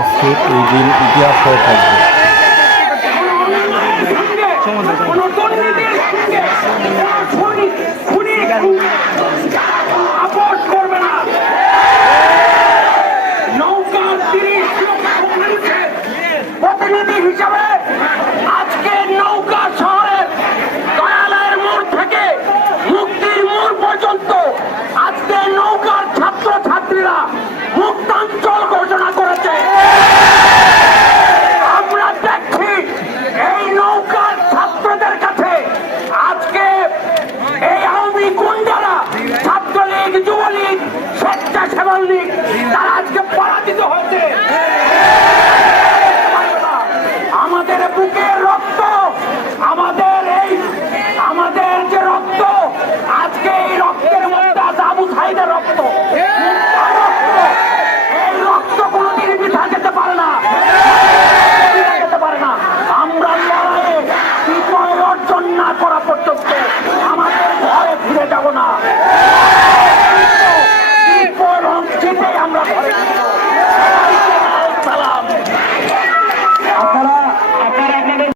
আজকে এই দিন ইতিহাস হয়ে থাকবে। প্রতিনিধি হিসাবে আজকে নৌকা শহরের দয়ালয়ের মোড় থেকে মুক্তির মোড় পর্যন্ত আজকে নৌকার ছাত্র ছাত্রীরা মুক্তাঞ্চল ঘোষণা করেছে। আমরা দেখছি এই নৌকার ছাত্রদের কাছে আজকে এই আওয়ামী গুন্ডারা, ছাত্রলীগ, যুবলীগ, স্বেচ্ছাসেবক লীগ, তারা আজকে পরাজিত হয়েছে। আমাদের বুকের রক্ত, আমাদের যে রক্ত, আজকে এই রক্তের মধ্যে আছে আবু সাইদের রক্ত। এই রক্ত কোনোদিন বৃথা যেতে পারে না। আমরা লড়াইয়ে বিজয় অর্জন না করা পর্যন্ত আমাদের ঘরে ফিরে যাব না।